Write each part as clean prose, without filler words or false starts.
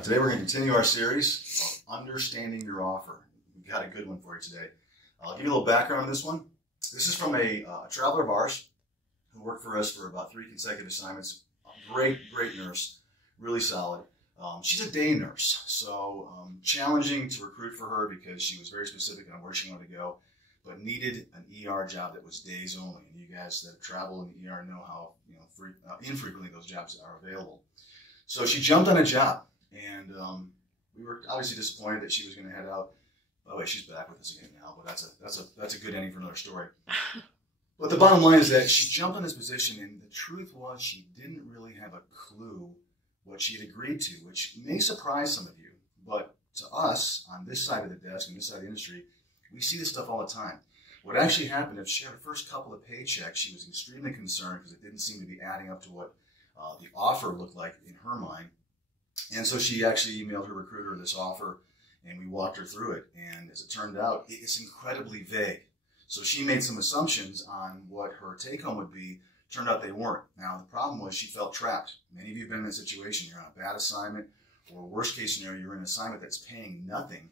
Today we're going to continue our series of Understanding Your Offer. We've got a good one for you today. I'll give you a little background on this one. This is from a traveler of ours who worked for us for about 3 consecutive assignments. Great nurse, really solid. She's a day nurse, so challenging to recruit for her because she was very specific on where she wanted to go, but needed an ER job that was days only. And you guys that travel in the ER know how infrequently those jobs are available. So she jumped on a job, and we were obviously disappointed that she was going to head out. By the way, she's back with us again now, but that's a good ending for another story. But the bottom line is that she jumped on this position, and the truth was she didn't really have a clue what she had agreed to, which may surprise some of you. But to us, on this side of the desk and this side of the industry, we see this stuff all the time. What actually happened is she had her first couple of paychecks. She was extremely concerned because it didn't seem to be adding up to what the offer looked like in her mind. And so she actually emailed her recruiter this offer, and we walked her through it. And as it turned out, it's incredibly vague. So she made some assumptions on what her take-home would be. Turned out they weren't. Now, the problem was she felt trapped. Many of you have been in that situation. You're on a bad assignment, or worst case scenario, you're in an assignment that's paying nothing,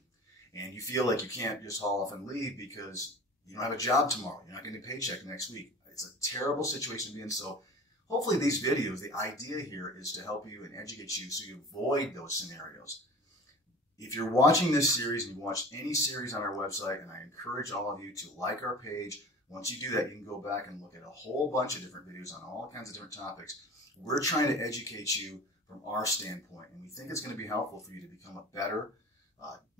and you feel like you can't just haul off and leave because you don't have a job tomorrow. You're not getting a paycheck next week. It's a terrible situation to be in. So hopefully these videos, the idea here is to help you and educate you so you avoid those scenarios. If you're watching this series and you've watched any series on our website, and I encourage all of you to like our page. Once you do that, you can go back and look at a whole bunch of different videos on all kinds of different topics. We're trying to educate you from our standpoint, and we think it's going to be helpful for you to become a better,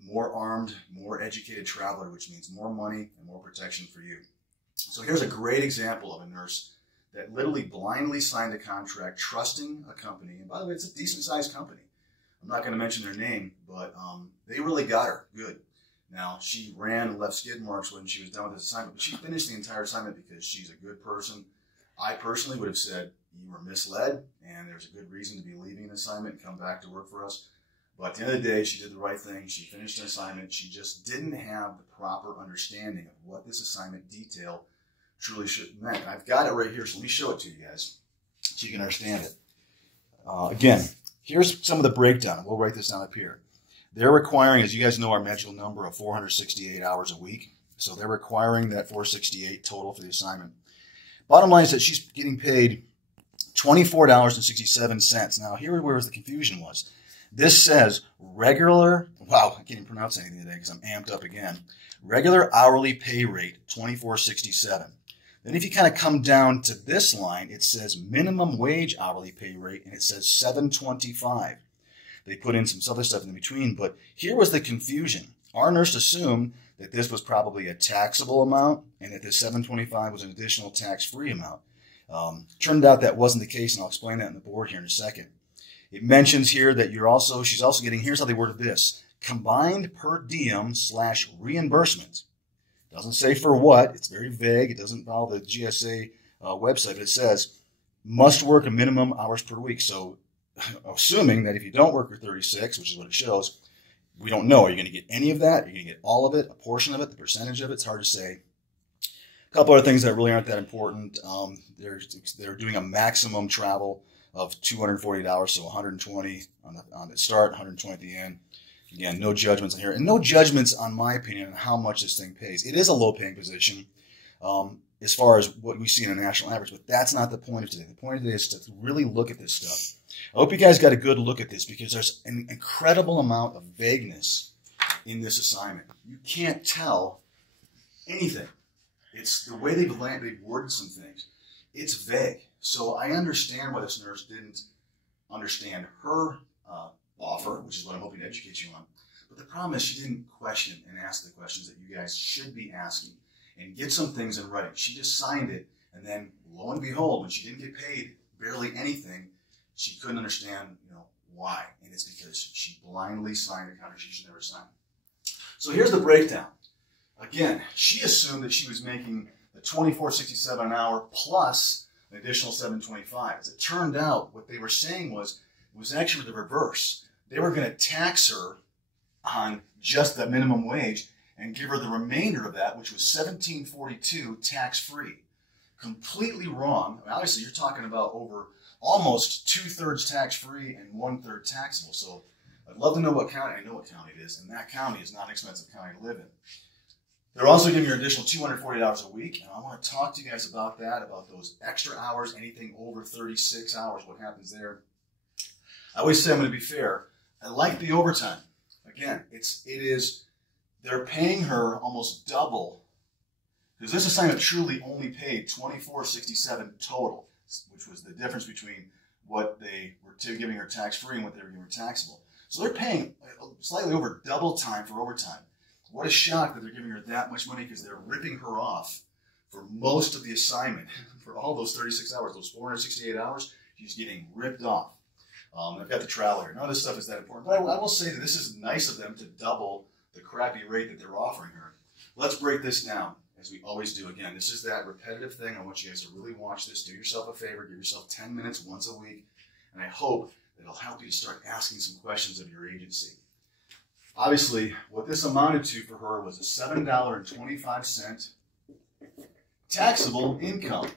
more armed, more educated traveler, which means more money and more protection for you. So here's a great example of a nurse that literally blindly signed a contract, trusting a company. And by the way, it's a decent-sized company. I'm not going to mention their name, but they really got her good. Now, she ran and left skid marks when she was done with this assignment, but she finished the entire assignment because she's a good person. I personally would have said you were misled, and there's a good reason to be leaving an assignment and come back to work for us. But at the end of the day, she did the right thing. She finished an assignment. She just didn't have the proper understanding of what this assignment detail truly should meant. I've got it right here, so let me show it to you guys so you can understand it. Again, here's some of the breakdown. We'll write this down up here. They're requiring, as you guys know, our magical number of 468 hours a week. So they're requiring that 468 total for the assignment. Bottom line is that she's getting paid $24.67. Now, here where the confusion was. This says regular, wow, I can't even pronounce anything today because I'm amped up again. Regular hourly pay rate, $24.67. Then if you kind of come down to this line, it says minimum wage hourly pay rate, and it says $7.25. They put in some other stuff in between, but here was the confusion. Our nurse assumed that this was probably a taxable amount and that this $7.25 was an additional tax-free amount. Turned out that wasn't the case, and I'll explain that in the board here in a second. It mentions here that she's also getting, here's how they worded this, combined per diem / reimbursement. Doesn't say for what. It's very vague. It doesn't follow the GSA website, but it says must work a minimum hours per week. So assuming that if you don't work your 36, which is what it shows, we don't know. Are you going to get any of that? Are you going to get all of it, a portion of it, the percentage of it? It's hard to say. A couple other things that really aren't that important. They're doing a maximum travel of $240, so 120 on the start, 120 at the end. Again, no judgments in here, and no judgments on my opinion on how much this thing pays. It is a low-paying position as far as what we see in a national average, but that's not the point of today. The point of today is to really look at this stuff. I hope you guys got a good look at this because there's an incredible amount of vagueness in this assignment. You can't tell anything. It's the way they've worded some things. It's vague. So I understand why this nurse didn't understand her offer, which is what I'm hoping to educate you on. But the problem is she didn't question and ask the questions that you guys should be asking and get some things in writing. She just signed it, and then lo and behold, when she didn't get paid barely anything, she couldn't understand, why. And it's because she blindly signed a contract she should never sign. So here's the breakdown. Again, she assumed that she was making the $24.67 an hour plus an additional $7.25. As it turned out, what they were saying was actually the reverse. They were going to tax her on just the minimum wage and give her the remainder of that, which was $17.42 tax-free. Completely wrong. Obviously, you're talking about over almost 2/3 tax-free and 1/3 taxable. So I'd love to know what county. I know what county it is, and that county is not an expensive county to live in. They're also giving you an additional $240 a week, and I want to talk to you guys about that, about those extra hours, anything over 36 hours, what happens there. I always say I'm going to be fair. I like the overtime. Again, they're paying her almost double, because this assignment truly only paid $24.67 total, which was the difference between what they were giving her tax-free and what they were giving her taxable. So they're paying slightly over double time for overtime. What a shock that they're giving her that much money, because they're ripping her off for most of the assignment. For all those 36 hours, those 468 hours, she's getting ripped off. I've got the travel here. None of this stuff is that important. But I will say that this is nice of them to double the crappy rate that they're offering her. Let's break this down, as we always do. Again, this is that repetitive thing. I want you guys to really watch this. Do yourself a favor. Give yourself 10 minutes once a week. And I hope that it'll help you to start asking some questions of your agency. Obviously, what this amounted to for her was a $7.25 taxable income.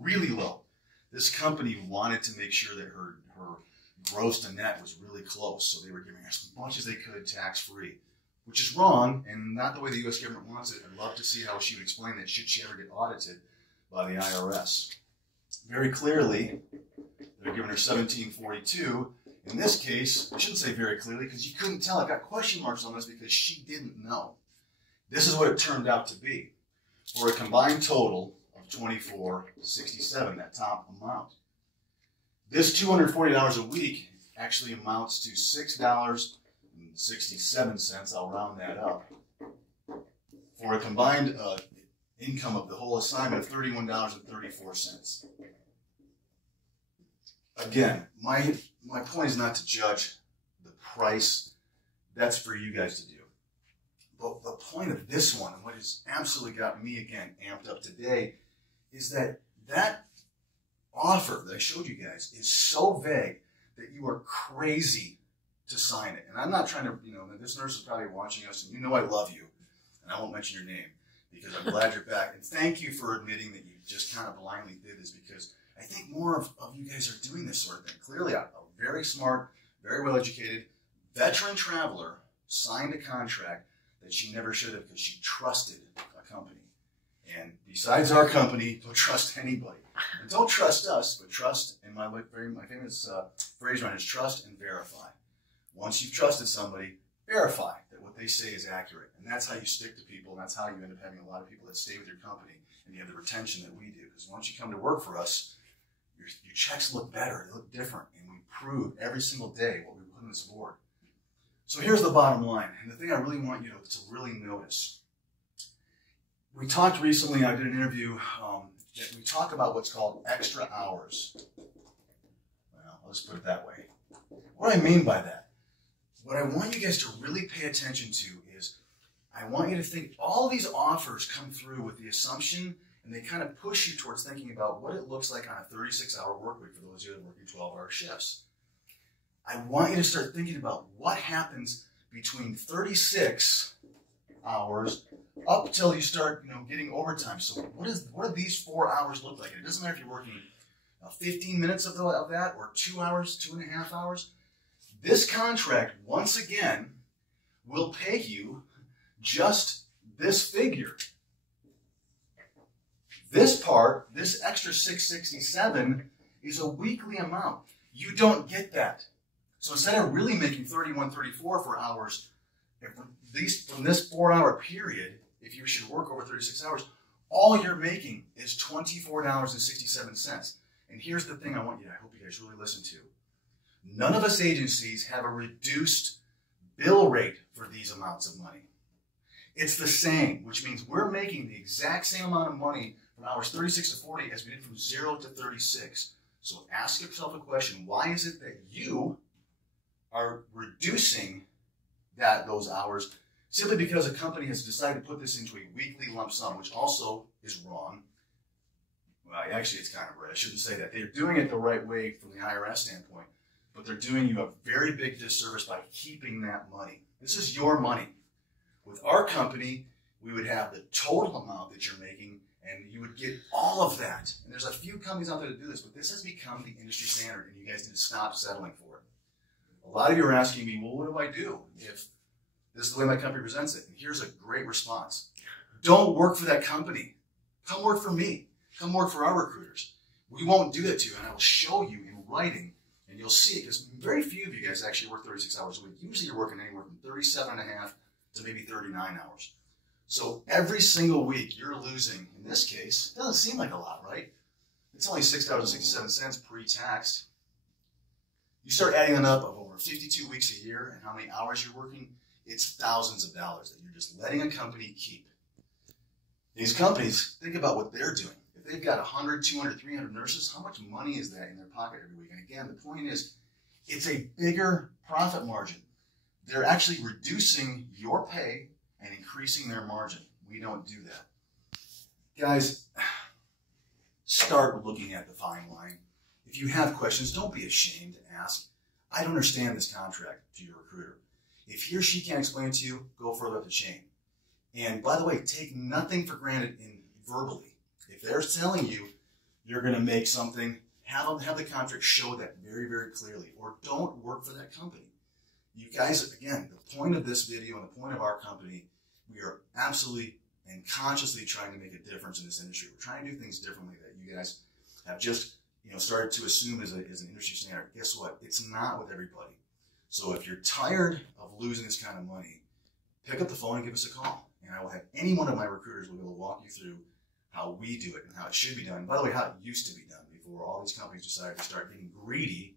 Really low. This company wanted to make sure that her gross to net was really close, so they were giving her as much as they could tax-free, which is wrong and not the way the U.S. government wants it. I'd love to see how she would explain that should she ever get audited by the IRS. Very clearly, they're giving her $17.42. In this case, I shouldn't say very clearly, because you couldn't tell. I've got question marks on this because she didn't know. This is what it turned out to be, for a combined total of $24.67, that top amount. This $240 a week actually amounts to $6.67, I'll round that up, for a combined income of the whole assignment of $31.34. Again, my point is not to judge the price. That's for you guys to do. But the point of this one, and what has absolutely got me, again, amped up today, is that offer that I showed you guys is so vague that you are crazy to sign it. And I'm not trying to, this nurse is probably watching us, and you know I love you, and I won't mention your name, because I'm glad you're back. And thank you for admitting that you just kind of blindly did this, because I think more of you guys are doing this sort of thing. Clearly, a very smart, very well-educated veteran traveler signed a contract that she never should have, because she trusted a company. And besides our company, don't trust anybody. And don't trust us, but trust, and my famous phrase around is trust and verify. Once you've trusted somebody, verify that what they say is accurate. And that's how you stick to people, and that's how you end up having a lot of people that stay with your company, and you have the retention that we do. Because once you come to work for us, your checks look better, they look different, and we prove every single day what we put on this board. So here's the bottom line, and the thing I really want you to really notice. We talked recently, I did an interview, we talk about what's called extra hours. Well, I'll just put it that way. What do I mean by that? What I want you guys to really pay attention to is, I want you to think all these offers come through with the assumption, and they kind of push you towards thinking about what it looks like on a 36-hour work week for those of you that are working 12-hour shifts. I want you to start thinking about what happens between 36 hours up till you start, getting overtime. So what do these 4 hours look like? And it doesn't matter if you're working 15 minutes of that, or 2 hours, 2.5 hours. This contract, once again, will pay you just this figure. This part, this extra $667, is a weekly amount. You don't get that. So instead of really making $31.34 for hours, from this 4-hour period, if you should work over 36 hours, all you're making is $24.67. And here's the thing I hope you guys really listen to. None of us agencies have a reduced bill rate for these amounts of money. It's the same, which means we're making the exact same amount of money from hours 36 to 40 as we did from 0 to 36. So ask yourself a question. Why is it that you are reducing those hours simply because a company has decided to put this into a weekly lump sum, which also is wrong? Well, actually, it's kind of right. I shouldn't say that. They're doing it the right way from the IRS standpoint, but they're doing you a very big disservice by keeping that money. This is your money. With our company, we would have the total amount that you're making, and you would get all of that. And there's a few companies out there that do this, but this has become the industry standard, and you guys need to stop settling for it. A lot of you are asking me, well, what do I do if this is the way my company presents it? And here's a great response. Don't work for that company. Come work for me. Come work for our recruiters. We won't do that to you, and I will show you in writing, and you'll see it, because very few of you guys actually work 36 hours a week. Usually you're working anywhere from 37.5 to maybe 39 hours. So every single week you're losing, in this case, it doesn't seem like a lot, right? It's only $6.67 pre-tax. You start adding that up of over 52 weeks a year and how many hours you're working, it's thousands of dollars that you're just letting a company keep. These companies, think about what they're doing. If they've got 100, 200, 300 nurses, how much money is that in their pocket every week? And again, the point is, it's a bigger profit margin. They're actually reducing your pay and increasing their margin. We don't do that. Guys, start looking at the fine line. If you have questions, don't be ashamed to ask. I don't understand this contract to your recruiter. If he or she can't explain it to you, go further up the chain. And by the way, take nothing for granted verbally. If they're telling you you're going to make something, have the contract show that very, very clearly, or don't work for that company. You guys, again, the point of this video and the point of our company, we are absolutely and consciously trying to make a difference in this industry. We're trying to do things differently that you guys have just started to assume as an industry standard. Guess what? It's not with everybody. So if you're tired of losing this kind of money, pick up the phone and give us a call. And I will have any one of my recruiters will be able to walk you through how we do it and how it should be done. By the way, how it used to be done before all these companies decided to start getting greedy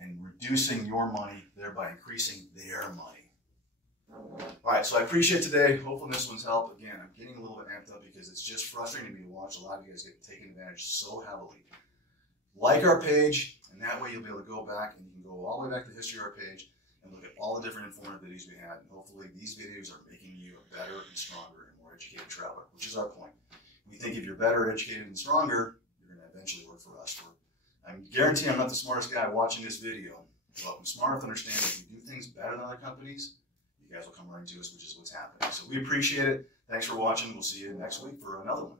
and reducing your money, thereby increasing their money. All right, so I appreciate today. Hopefully this one's helped. Again, I'm getting a little bit amped up because it's just frustrating to me to watch a lot of you guys get taken advantage so heavily. Like our page, and that way you'll be able to go back and you can go all the way back to the history of our page and look at all the different informative videos we had. And hopefully these videos are making you a better and stronger and more educated traveler, which is our point. We think if you're better educated and stronger, you're going to eventually work for us. I'm guaranteeing I'm not the smartest guy watching this video, but I'm smart enough to understand if we do things better than other companies, you guys will come running to us, which is what's happening. So we appreciate it. Thanks for watching. We'll see you next week for another one.